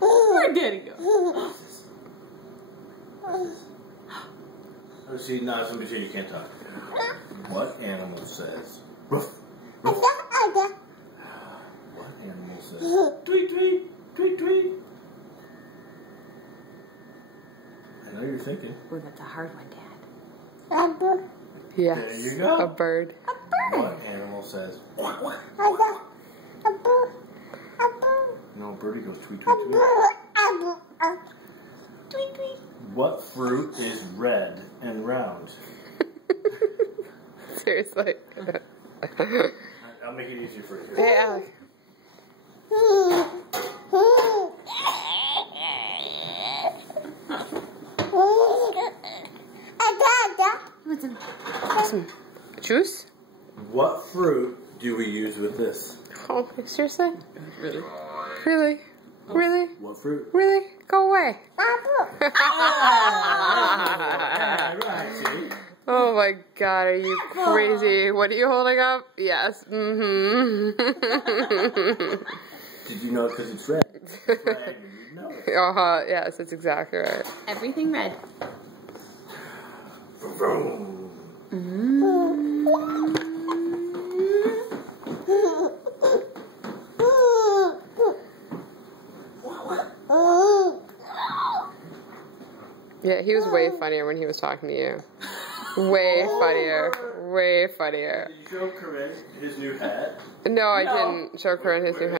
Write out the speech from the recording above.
Where'd Daddy go? Let's see, now somebody said you can't talk. What animal says? Ruff, ruff. What animal says? Tweet, tweet, tweet, tweet. I know you're thinking. Oh, that's a hard one, Dad. Yes. There you go. A bird. What animal says? No, birdie goes tweet, tweet, tweet. Tweet, tweet. What fruit is red and round? Seriously. I'll make it easier for you. Yeah. Some juice? What fruit do we use with this? Oh, seriously? Really? Really? Really? What fruit? Really? Go away. Right, see? Oh my God, are you crazy? What are you holding up? Yes. Mm-hmm. Did you know because it's red? Right, you know it. Uh-huh, yes, that's exactly right. Everything red. Vroom. Yeah, he was way funnier when he was talking to you. Way funnier. Way funnier. Did you show Corinne his new hat? No, I didn't show Corinne his new